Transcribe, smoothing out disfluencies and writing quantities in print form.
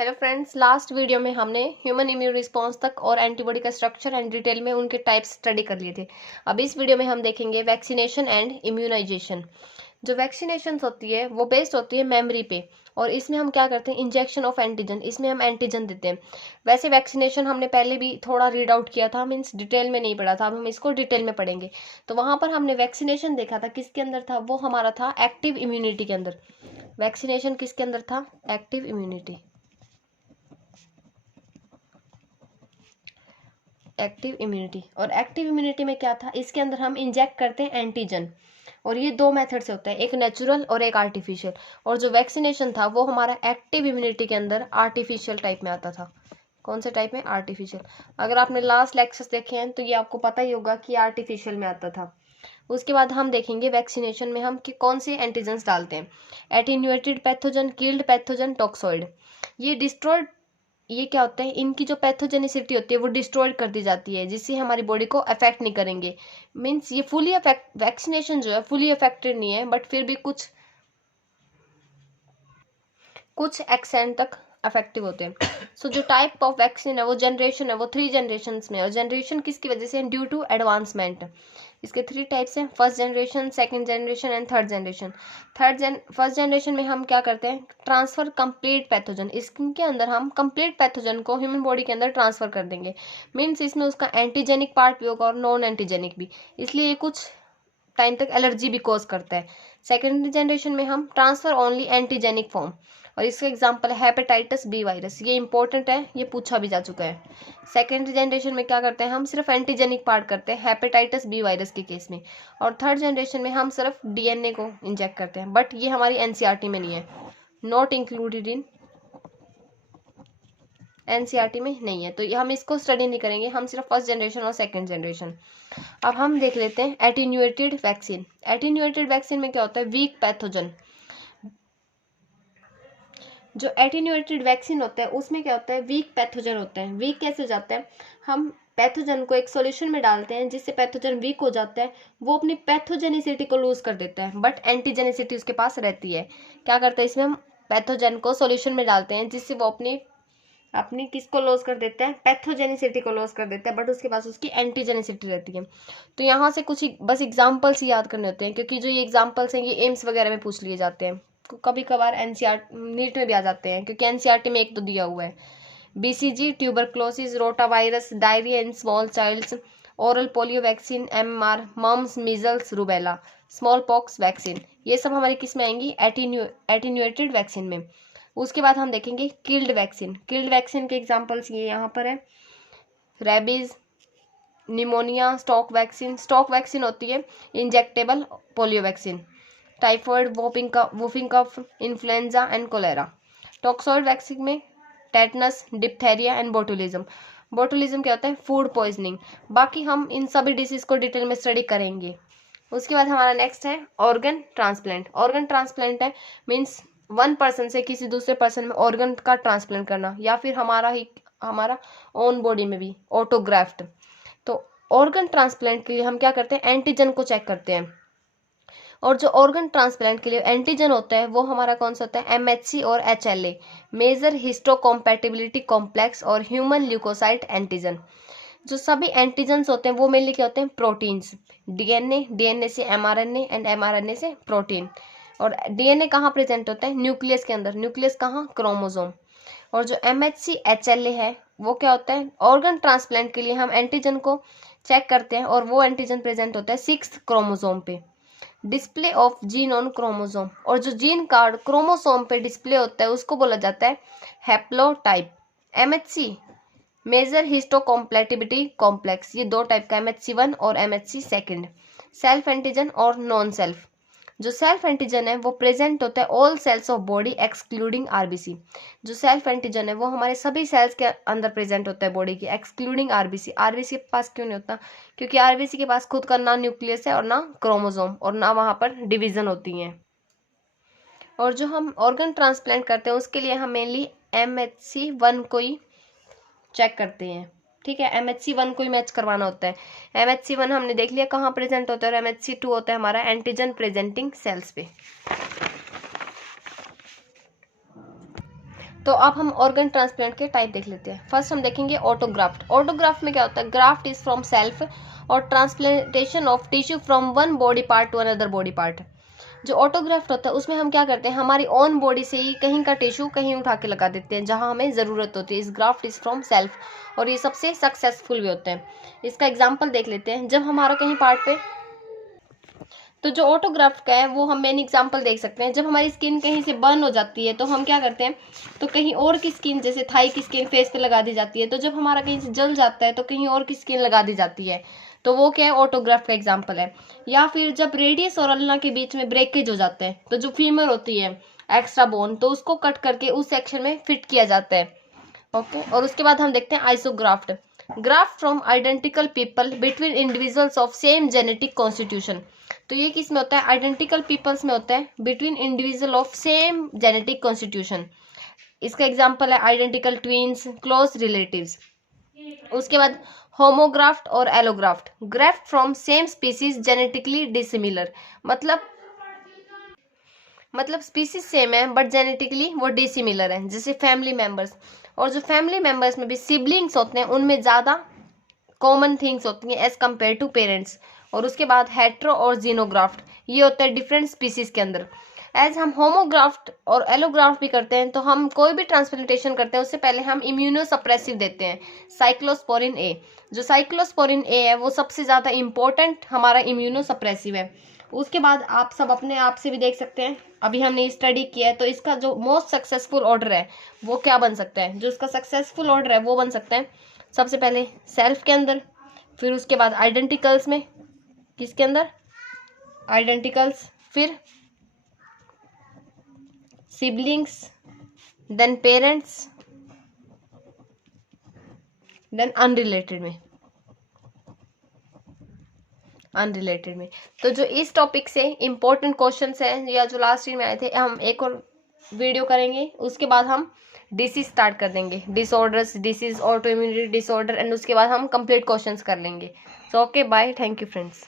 Hello friends, last video में हमने human immune response तक और एंटीबॉडी का स्ट्रक्चर एंड डिटेल में उनके टाइप्स स्टडी कर लिए थे। अब इस वीडियो में हम देखेंगे वैक्सीनेशन एंड इम्यूनाइजेशन। जो वैक्सीनेशन होती है वो बेस्ड होती है मेमोरी पे, और इसमें हम क्या करते हैं, इंजेक्शन ऑफ एंटीजन, इसमें हम एंटीजन देते हैं। वैसे वैक्सीनेशन हमने पहले भी थोड़ा रीड आउट किया था, मीन्स डिटेल में नहीं पढ़ा था, अब हम इसको डिटेल में पढ़ेंगे। तो वहाँ पर हमने वैक्सीनेशन देखा था, किसके अंदर था, वो हमारा था एक्टिव इम्यूनिटी के अंदर। वैक्सीनेशन किसके अंदर था, एक्टिव इम्यूनिटी। एक्टिव इम्यूनिटी, और एक्टिव इम्यूनिटी में क्या था, इसके अंदर हम इंजेक्ट करते हैं एंटीजन, और ये दो मेथड से होता है, एक नेचुरल और एक आर्टिफिशियल। और जो वैक्सीनेशन था वो हमारा एक्टिव इम्यूनिटी के अंदर आर्टिफिशियल टाइप में आता था। कौन से टाइप में, आर्टिफिशियल। अगर आपने लास्ट लेक्चर्स देखे हैं तो ये आपको पता ही होगा कि आर्टिफिशियल में आता था। उसके बाद हम देखेंगे वैक्सीनेशन में हम कि कौन से एंटीजन्स डालते हैं। Attenuated pathogen, killed pathogen, toxoid. ये डिस्ट्रॉयड, ये क्या होता है, इनकी जो पैथोजेनिसिटी होती है वो डिस्ट्रॉयड कर दी जाती है, जिससे हमारी बॉडी को अफेक्ट नहीं करेंगे। मीन्स ये फुली अफेक्ट, वैक्सीनेशन जो है फुली अफेक्टेड नहीं है, बट फिर भी कुछ एक्सटेंट तक अफेक्टिव होते हैं। सो जो टाइप ऑफ वैक्सीन है वो जनरेशन है, वो 3 जनरेशन में। और जनरेशन किसकी वजह से, ड्यू टू एडवांसमेंट। इसके 3 टाइप्स हैं, first generation, second generation and third generation. First generation में हम क्या करते हैं, ट्रांसफर कंप्लीट पैथोजन, इसके अंदर हम कंप्लीट पैथोजन को ह्यूमन बॉडी के अंदर ट्रांसफर कर देंगे। मीन्स इसमें उसका एंटीजेनिक पार्ट भी होगा और नॉन एंटीजेनिक भी, इसलिए ये कुछ टाइम तक एलर्जी भी कॉज करता है। सेकेंड जनरेशन में हम ट्रांसफर ओनली एंटीजेनिक फॉर्म, और इसका एग्जांपल है हेपेटाइटिस बी वायरस, ये इंपॉर्टेंट है, ये पूछा भी जा चुका है। सेकेंड जनरेशन में क्या करते हैं, हम सिर्फ एंटीजेनिक पार्ट करते हैं हेपेटाइटिस बी वायरस के केस में। और थर्ड जनरेशन में हम सिर्फ डीएनए को इंजेक्ट करते हैं, बट ये हमारी एनसीईआरटी में नहीं है, नॉट इंक्लूडेड इन एनसीईआरटी में नहीं है, तो ये हम इसको स्टडी नहीं करेंगे, हम सिर्फ फर्स्ट जनरेशन और सेकेंड जनरेशन। अब हम देख लेते हैं एटीन्यूएटेड वैक्सीन। एटीन्यूएटेड वैक्सीन में क्या होता है, वीक पैथोजन। जो एटीन्यूएटेड वैक्सीन होता है उसमें क्या होता है, वीक पैथोजन होता है। वीक कैसे हो जाता है, हम पैथोजन को एक सॉल्यूशन में डालते हैं जिससे पैथोजन वीक हो जाता है, वो अपनी पैथोजेनिसिटी को लूज कर देता है, बट एंटीजेनिसिटी उसके पास रहती है। क्या करते हैं, इसमें हम पैथोजन को सॉल्यूशन में डालते हैं जिससे वो अपनी अपनी किसको लॉस कर देता है, पैथोजेनिसिटी को लॉस कर देता है, बट उसके पास उसकी एंटीजेनिसिटी रहती है। तो यहाँ से कुछ बस एग्जांपल्स ही याद करने होते हैं, क्योंकि जो ये एग्जांपल्स हैं ये एम्स वगैरह में पूछ लिए जाते हैं, कभी कभार एनसीआर नीट में भी आ जाते हैं, क्योंकि एनसीईआरटी में एक तो दिया हुआ है। BCG, tuberculosis, rota virus, diarrhoea in small childs, oral polio vaccine, MMR, mumps, measles, rubella, small pox vaccine, ये सब हमारी किस में आएंगी, एटीन्यूएटेड वैक्सीन में। उसके बाद हम देखेंगे किल्ड वैक्सीन। किल्ड वैक्सीन के एग्जांपल्स ये यहाँ पर है, rabies, pneumonia, stock vaccine. Stock vaccine होती है injectable polio vaccine, typhoid, whooping cough, influenza and cholera. Toxoid vaccine में tetanus, diphtheria and botulism. Botulism क्या होता है, फूड पॉइजनिंग। बाकी हम इन सभी डिसीज को डिटेल में स्टडी करेंगे। उसके बाद हमारा नेक्स्ट है ऑर्गन ट्रांसप्लांट। ऑर्गन ट्रांसप्लांट है मीन्स वन पर्सन से किसी दूसरे पर्सन में ऑर्गन का ट्रांसप्लांट करना, या फिर हमारा ओन बॉडी में भी ऑटोग्राफ्ट। तो ऑर्गन ट्रांसप्लांट के लिए हम क्या करते हैं, एंटीजन को चेक करते हैं। और जो ऑर्गन ट्रांसप्लांट के लिए एंटीजन होता है वो हमारा कौन सा होता है, एमएचसी और एचएलए, मेजर हिस्टोकॉम्पैटिबिलिटी कॉम्प्लेक्स और ह्यूमन ल्यूकोसाइट एंटीजन। जो सभी एंटीजन्स होते हैं वो मेनली क्या होते हैं, प्रोटीन्स। डीएनए, डीएनए से एमआरएनए एंड एमआरएनए से प्रोटीन। और डीएनए कहाँ प्रेजेंट होता है, न्यूक्लियस के अंदर, न्यूक्लियस कहाँ, क्रोमोसोम। और जो एमएचसी एचएलए है वो क्या होता है, ऑर्गन ट्रांसप्लांट के लिए हम एंटीजन को चेक करते हैं, और वो एंटीजन प्रेजेंट होता है 6th क्रोमोसोम पे। Display of gene on chromosome, और जो जीन कार्ड क्रोमोसोम पे डिस्प्ले होता है उसको बोला जाता है haplotype. MHC, major histocompatibility complex, ये 2 टाइप का, एमएचसी 1 और एमएचसी 2। सेल्फ एंटीजन और नॉन सेल्फ। जो सेल्फ एंटीजन है वो प्रेजेंट होता है all cells of body excluding RBC. जो सेल्फ एंटीजन है वो हमारे सभी सेल्स के अंदर प्रेजेंट होता है बॉडी के, एक्सक्लूडिंग आरबीसी। आरबीसी के पास क्यों नहीं होता, क्योंकि आरबीसी के पास खुद का ना न्यूक्लियस है और ना क्रोमोसोम, और ना वहाँ पर डिवीजन होती हैं। और जो हम ऑर्गन ट्रांसप्लांट करते हैं उसके लिए हम मेनली एमएचसी 1 को ही चेक करते हैं। ठीक है, एमएचसी 1 को ही मैच करवाना होता है। एमएचसी 1 हमने देख लिया कहाँ प्रेजेंट होता है, और एमएचसी 2 होता है हमारा एंटीजन प्रेजेंटिंग सेल्स पे। तो अब हम ऑर्गन ट्रांसप्लांट के टाइप देख लेते हैं। फर्स्ट हम देखेंगे ऑटोग्राफ्ट। ऑटोग्राफ्ट में क्या होता है, ग्राफ्ट इज फ्रॉम सेल्फ और transplantation of tissue from one body part two another body part. जो ऑटोग्राफ्ट होता है उसमें हम क्या करते हैं, हमारी ओन बॉडी से ही कहीं का टिश्यू कहीं उठा के लगा देते हैं जहां हमें ज़रूरत होती है। इस ग्राफ्ट इज फ्रॉम सेल्फ और ये सबसे सक्सेसफुल भी होते हैं। इसका एग्जाम्पल देख लेते हैं। जब हमारा कहीं पार्ट पे, तो जो ऑटोग्राफ्ट का है वो हम मेन एग्जांपल देख सकते हैं। जब हमारी स्किन कहीं से बर्न हो जाती है तो हम क्या करते हैं, तो कहीं और की स्किन, जैसे थाई की स्किन फेस पे लगा दी जाती है। तो जब हमारा कहीं से जल जाता है तो कहीं और की स्किन लगा दी जाती है। तो वो क्या है, ऑटोग्राफ्ट का एग्जाम्पल है। या फिर जब रेडियस और अल्ना के बीच में ब्रेकेज हो जाता है तो जो फीमर होती है एक्स्ट्रा बोन, तो उसको कट करके उस सेक्शन में फिट किया जाता है। ओके, और उसके बाद हम देखते हैं isograft. Graft from identical people between individuals of same genetic constitution. तो ये किस में होता है, आइडेंटिकल पीपल्स में होता है, between individual of same genetic constitution. इसका एग्जांपल है आइडेंटिकल ट्विन्स, क्लोज रिलेटिव्स। उसके बाद होमोग्राफ्ट और allograft. Graft from same species genetically dissimilar. मतलब स्पीसीज सेम है बट जेनेटिकली वो डिसिमिलर है, जैसे फैमिली मेंबर्स। और जो फैमिली मेंबर्स में भी सिबलिंग्स होते हैं उनमें ज़्यादा कॉमन थिंग्स होती हैं एज कम्पेयर टू पेरेंट्स। और उसके बाद हेट्रो और जीनोग्राफ्ट, ये होता है डिफरेंट स्पीसीज के अंदर। एज हम होमोग्राफ्ट और एलोग्राफ्ट भी करते हैं, तो हम कोई भी ट्रांसप्लांटेशन करते हैं उससे पहले हम इम्यूनोसप्रेसिव देते हैं, साइक्लोस्पोरिन ए। जो साइक्लोस्पोरिन ए है वो सबसे ज़्यादा इंपॉर्टेंट हमारा इम्यूनोसप्रेसिव है। उसके बाद आप सब अपने आप से भी देख सकते हैं, अभी हमने स्टडी किया है, तो इसका जो मोस्ट सक्सेसफुल ऑर्डर है वो क्या बन सकता है, जो इसका सक्सेसफुल ऑर्डर है वो बन सकता है सबसे पहले सेल्फ के अंदर, फिर उसके बाद आइडेंटिकल्स में, किसके अंदर, आइडेंटिकल्स, फिर siblings, then parents, then unrelated में। तो जो इस टॉपिक से इम्पोर्टेंट क्वेश्चंस हैं या जो लास्ट ईयर में आए थे, हम एक और वीडियो करेंगे। उसके बाद हम डिसीज स्टार्ट कर देंगे, disorders, disease, auto immunity disorder, and उसके बाद हम कंप्लीट क्वेश्चंस कर लेंगे। So okay, bye, thank you friends.